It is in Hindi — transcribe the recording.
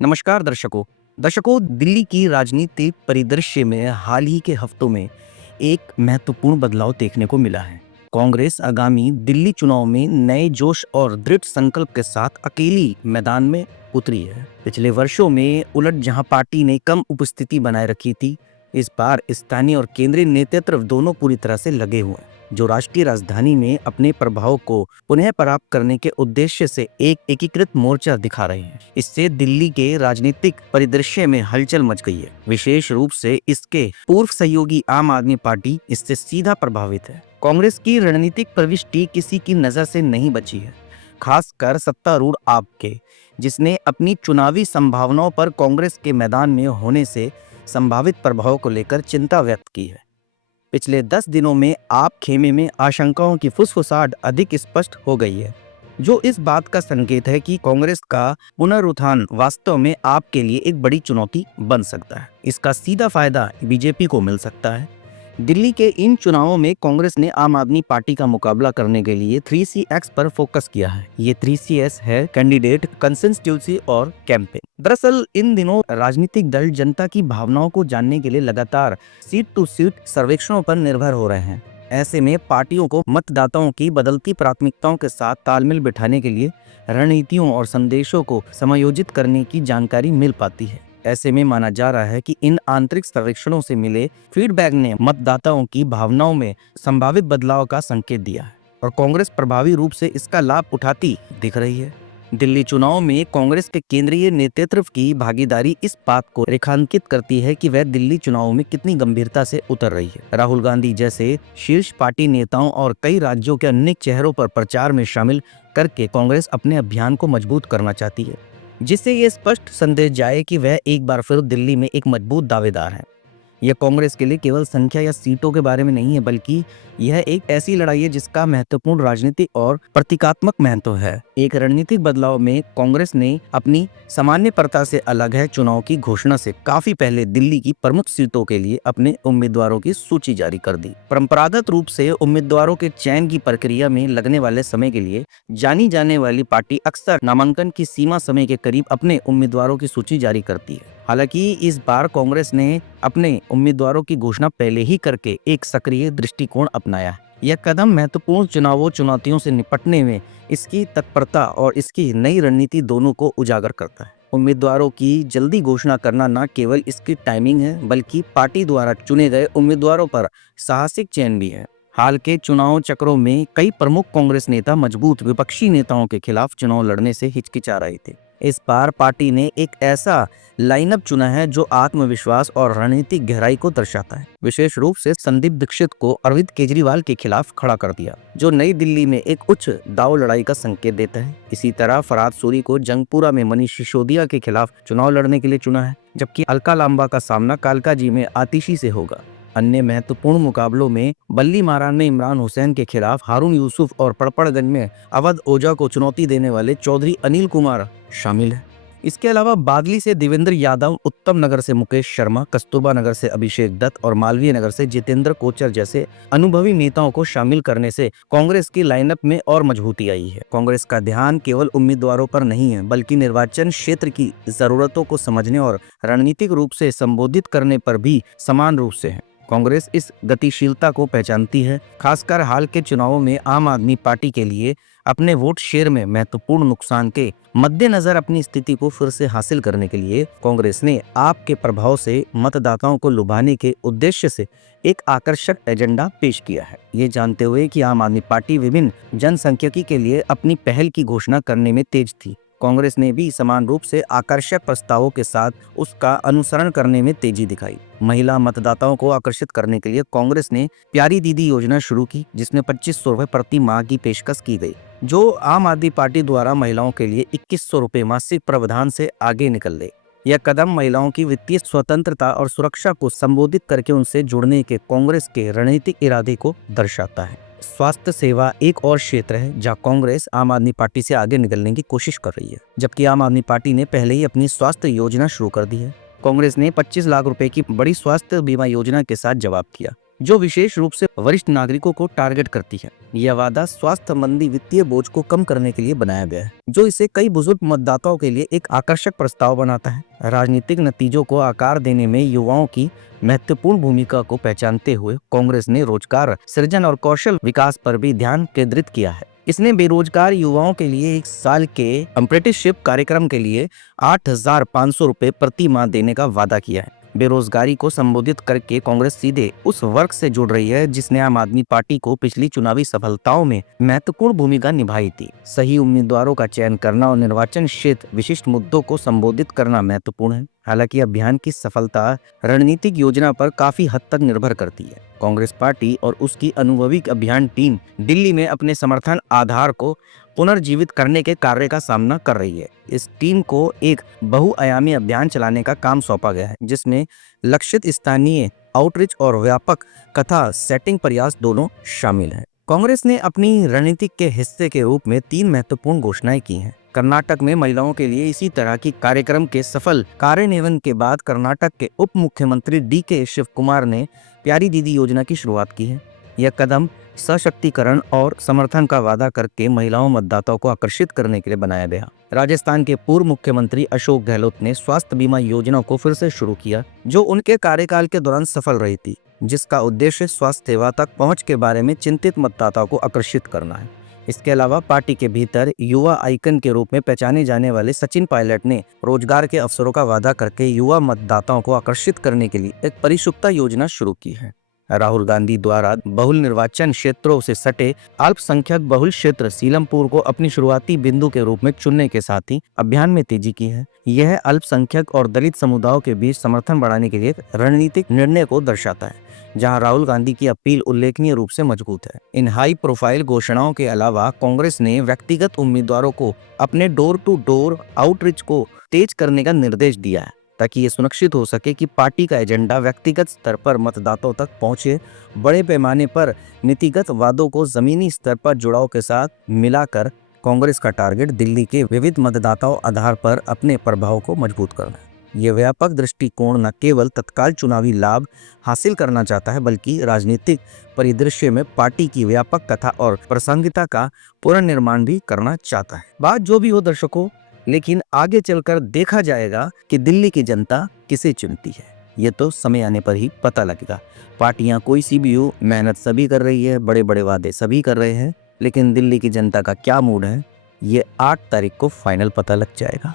नमस्कार दर्शकों दिल्ली की राजनीतिक परिदृश्य में हाल ही के हफ्तों में एक महत्वपूर्ण बदलाव देखने को मिला है। कांग्रेस आगामी दिल्ली चुनाव में नए जोश और दृढ़ संकल्प के साथ अकेली मैदान में उतरी है। पिछले वर्षों में उलट जहां पार्टी ने कम उपस्थिति बनाए रखी थी, इस बार स्थानीय और केंद्रीय नेतृत्व दोनों पूरी तरह से लगे हुए हैं, जो राष्ट्रीय राजधानी में अपने प्रभाव को पुनः प्राप्त करने के उद्देश्य से एक एकीकृत मोर्चा दिखा रहे हैं। इससे दिल्ली के राजनीतिक परिदृश्य में हलचल मच गई है। विशेष रूप से इसके पूर्व सहयोगी आम आदमी पार्टी इससे सीधा प्रभावित है। कांग्रेस की रणनीतिक प्रविष्टि किसी की नजर से नहीं बची है, खासकर सत्तारूढ़ आप के, जिसने अपनी चुनावी संभावनाओं पर कांग्रेस के मैदान में होने से संभावित प्रभाव को लेकर चिंता व्यक्त की है। पिछले 10 दिनों में आप खेमे में आशंकाओं की फुसफुसाहट अधिक स्पष्ट हो गई है, जो इस बात का संकेत है कि कांग्रेस का पुनरुत्थान वास्तव में आपके लिए एक बड़ी चुनौती बन सकता है। इसका सीधा फायदा बीजेपी को मिल सकता है। दिल्ली के इन चुनावों में कांग्रेस ने आम आदमी पार्टी का मुकाबला करने के लिए 3CX पर फोकस किया है। ये 3CS है: कैंडिडेट, कंसिस्टेंसी और कैंपेन। दरअसल इन दिनों राजनीतिक दल जनता की भावनाओं को जानने के लिए लगातार सीट टू सीट सर्वेक्षणों पर निर्भर हो रहे हैं। ऐसे में पार्टियों को मतदाताओं की बदलती प्राथमिकताओं के साथ तालमेल बिठाने के लिए रणनीतियों और संदेशों को समायोजित करने की जानकारी मिल पाती है। ऐसे में माना जा रहा है कि इन आंतरिक सर्वेक्षणों से मिले फीडबैक ने मतदाताओं की भावनाओं में संभावित बदलाव का संकेत दिया है और कांग्रेस प्रभावी रूप से इसका लाभ उठाती दिख रही है। दिल्ली चुनाव में कांग्रेस के केंद्रीय नेतृत्व की भागीदारी इस बात को रेखांकित करती है कि वह दिल्ली चुनाव में कितनी गंभीरता से उतर रही है। राहुल गांधी जैसे शीर्ष पार्टी नेताओं और कई राज्यों के अन्य चेहरों पर प्रचार में शामिल करके कांग्रेस अपने अभियान को मजबूत करना चाहती है, जिससे ये स्पष्ट संदेश जाए कि वह एक बार फिर दिल्ली में एक मजबूत दावेदार है। यह कांग्रेस के लिए केवल संख्या या सीटों के बारे में नहीं है, बल्कि यह एक ऐसी लड़ाई है जिसका महत्वपूर्ण राजनीतिक और प्रतीकात्मक महत्व है। एक रणनीतिक बदलाव में कांग्रेस ने अपनी सामान्य प्रथा से अलग है चुनाव की घोषणा से काफी पहले दिल्ली की प्रमुख सीटों के लिए अपने उम्मीदवारों की सूची जारी कर दी। परंपरागत रूप से उम्मीदवारों के चयन की प्रक्रिया में लगने वाले समय के लिए जानी जाने वाली पार्टी अक्सर नामांकन की सीमा समय के करीब अपने उम्मीदवारों की सूची जारी करती है। हालांकि इस बार कांग्रेस ने अपने उम्मीदवारों की घोषणा पहले ही करके एक सक्रिय दृष्टिकोण अपनाया है। यह कदम महत्वपूर्ण चुनौतियों से निपटने में इसकी तत्परता और इसकी नई रणनीति दोनों को उजागर करता है। उम्मीदवारों की जल्दी घोषणा करना न केवल इसकी टाइमिंग है, बल्कि पार्टी द्वारा चुने गए उम्मीदवारों पर साहसिक चयन भी है। हाल के चुनाव चक्रों में कई प्रमुख कांग्रेस नेता मजबूत विपक्षी नेताओं के खिलाफ चुनाव लड़ने से हिचकिचा रहे थे। इस बार पार्टी ने एक ऐसा लाइनअप चुना है जो आत्मविश्वास और रणनीतिक गहराई को दर्शाता है। विशेष रूप से संदीप दीक्षित को अरविंद केजरीवाल के खिलाफ खड़ा कर दिया, जो नई दिल्ली में एक उच्च दाव लड़ाई का संकेत देता है। इसी तरह फरहाद सूरी को जंगपुरा में मनीष सिसोदिया के खिलाफ चुनाव लड़ने के लिए चुना है, जबकि अलका लांबा का सामना कालकाजी में आतिशी से होगा। अन्य महत्वपूर्ण मुकाबलों में बल्ली मारान में इमरान हुसैन के खिलाफ हारून यूसुफ और पड़पड़गंज में अवध ओझा को चुनौती देने वाले चौधरी अनिल कुमार शामिल है। इसके अलावा बादली से देवेंद्र यादव, उत्तम नगर से मुकेश शर्मा, कस्तूरबा नगर से अभिषेक दत्त और मालवीय नगर से जितेंद्र कोचर जैसे अनुभवी नेताओं को शामिल करने से कांग्रेस की लाइनअप में और मजबूती आई है। कांग्रेस का ध्यान केवल उम्मीदवारों पर नहीं है, बल्कि निर्वाचन क्षेत्र की जरूरतों को समझने और रणनीतिक रूप से संबोधित करने पर भी समान रूप से है। कांग्रेस इस गतिशीलता को पहचानती है। खासकर हाल के चुनावों में आम आदमी पार्टी के लिए अपने वोट शेयर में महत्वपूर्ण नुकसान के मद्देनजर अपनी स्थिति को फिर से हासिल करने के लिए कांग्रेस ने आपके प्रभाव से मतदाताओं को लुभाने के उद्देश्य से एक आकर्षक एजेंडा पेश किया है। ये जानते हुए कि आम आदमी पार्टी विभिन्न जनसांख्यिकी के लिए अपनी पहल की घोषणा करने में तेज थी, कांग्रेस ने भी समान रूप से आकर्षक प्रस्तावों के साथ उसका अनुसरण करने में तेजी दिखाई। महिला मतदाताओं को आकर्षित करने के लिए कांग्रेस ने प्यारी दीदी योजना शुरू की, जिसमें 2500 रुपए प्रति माह की पेशकश की गई, जो आम आदमी पार्टी द्वारा महिलाओं के लिए 2100 रुपए मासिक प्रावधान से आगे निकल गई। यह कदम महिलाओं की वित्तीय स्वतंत्रता और सुरक्षा को संबोधित करके उनसे जुड़ने के कांग्रेस के रणनीतिक इरादे को दर्शाता है। स्वास्थ्य सेवा एक और क्षेत्र है जहां कांग्रेस आम आदमी पार्टी से आगे निकलने की कोशिश कर रही है। जबकि आम आदमी पार्टी ने पहले ही अपनी स्वास्थ्य योजना शुरू कर दी है। कांग्रेस ने 25 लाख रुपए की बड़ी स्वास्थ्य बीमा योजना के साथ जवाब किया, जो विशेष रूप से वरिष्ठ नागरिकों को टारगेट करती है। यह वादा स्वास्थ्य संबंधी वित्तीय बोझ को कम करने के लिए बनाया गया है, जो इसे कई बुजुर्ग मतदाताओं के लिए एक आकर्षक प्रस्ताव बनाता है। राजनीतिक नतीजों को आकार देने में युवाओं की महत्वपूर्ण भूमिका को पहचानते हुए कांग्रेस ने रोजगार सृजन और कौशल विकास पर भी ध्यान केंद्रित किया है। इसने बेरोजगार युवाओं के लिए 1 साल के अप्रेंटिसशिप कार्यक्रम के लिए 8,500 रुपए प्रति माह देने का वादा किया है। बेरोजगारी को संबोधित करके कांग्रेस सीधे उस वर्ग से जुड़ रही है जिसने आम आदमी पार्टी को पिछली चुनावी सफलताओं में महत्वपूर्ण भूमिका निभाई थी। सही उम्मीदवारों का चयन करना और निर्वाचन क्षेत्र विशिष्ट मुद्दों को संबोधित करना महत्वपूर्ण है। हालांकि अभियान की सफलता रणनीतिक योजना पर काफी हद तक निर्भर करती है। कांग्रेस पार्टी और उसकी अनुभवी अभियान टीम दिल्ली में अपने समर्थन आधार को पुनर्जीवित करने के कार्य का सामना कर रही है। इस टीम को एक बहुआयामी अभियान चलाने का काम सौंपा गया है, जिसमें लक्षित स्थानीय आउटरीच और व्यापक कथा सेटिंग प्रयास दोनों शामिल हैं। कांग्रेस ने अपनी रणनीति के हिस्से के रूप में 3 महत्वपूर्ण घोषणाएं की हैं। कर्नाटक में महिलाओं के लिए इसी तरह की कार्यक्रम के सफल कार्यान्वयन के बाद कर्नाटक के उप मुख्यमंत्री DK शिव कुमार ने प्यारी दीदी योजना की शुरुआत की है। यह कदम सशक्तिकरण और समर्थन का वादा करके महिलाओं मतदाताओं को आकर्षित करने के लिए बनाया गया। राजस्थान के पूर्व मुख्यमंत्री अशोक गहलोत ने स्वास्थ्य बीमा योजना को फिर से शुरू किया, जो उनके कार्यकाल के दौरान सफल रही थी, जिसका उद्देश्य स्वास्थ्य सेवा तक पहुंच के बारे में चिंतित मतदाताओं को आकर्षित करना है। इसके अलावा पार्टी के भीतर युवा आइकन के रूप में पहचाने जाने वाले सचिन पायलट ने रोजगार के अवसरों का वादा करके युवा मतदाताओं को आकर्षित करने के लिए एक परिशुद्धता योजना शुरू की है। राहुल गांधी द्वारा बहुल निर्वाचन क्षेत्रों से सटे अल्पसंख्यक बहुल क्षेत्र सीलमपुर को अपनी शुरुआती बिंदु के रूप में चुनने के साथ ही अभियान में तेजी की है। यह अल्पसंख्यक और दलित समुदायों के बीच समर्थन बढ़ाने के लिए रणनीतिक निर्णय को दर्शाता है, जहां राहुल गांधी की अपील उल्लेखनीय रूप से मजबूत है। इन हाई प्रोफाइल घोषणाओं के अलावा कांग्रेस ने व्यक्तिगत उम्मीदवारों को अपने डोर टू डोर आउटरीच को तेज करने का निर्देश दिया है, ताकि ये सुनिश्चित हो सके कि पार्टी का एजेंडा व्यक्तिगत स्तर पर मतदाताओं तक पहुंचे। बड़े पैमाने पर नीतिगत वादों को जमीनी स्तर पर जुड़ाव के साथ मिलाकर कांग्रेस का टारगेट दिल्ली के विविध मतदाताओं आधार पर अपने प्रभाव को मजबूत करना है। ये व्यापक दृष्टिकोण न केवल तत्काल चुनावी लाभ हासिल करना चाहता है, बल्कि राजनीतिक परिदृश्य में पार्टी की व्यापक कथा और प्रासंगिकता का पुनर्निर्माण भी करना चाहता है। बात जो भी हो दर्शकों, लेकिन आगे चलकर देखा जाएगा कि दिल्ली की जनता किसे चुनती है। ये तो समय आने पर ही पता लगेगा। पार्टियां कोई सी भी हो, मेहनत सभी कर रही है, बड़े बड़े वादे सभी कर रहे हैं, लेकिन दिल्ली की जनता का क्या मूड है, ये 8 तारीख को फाइनल पता लग जाएगा।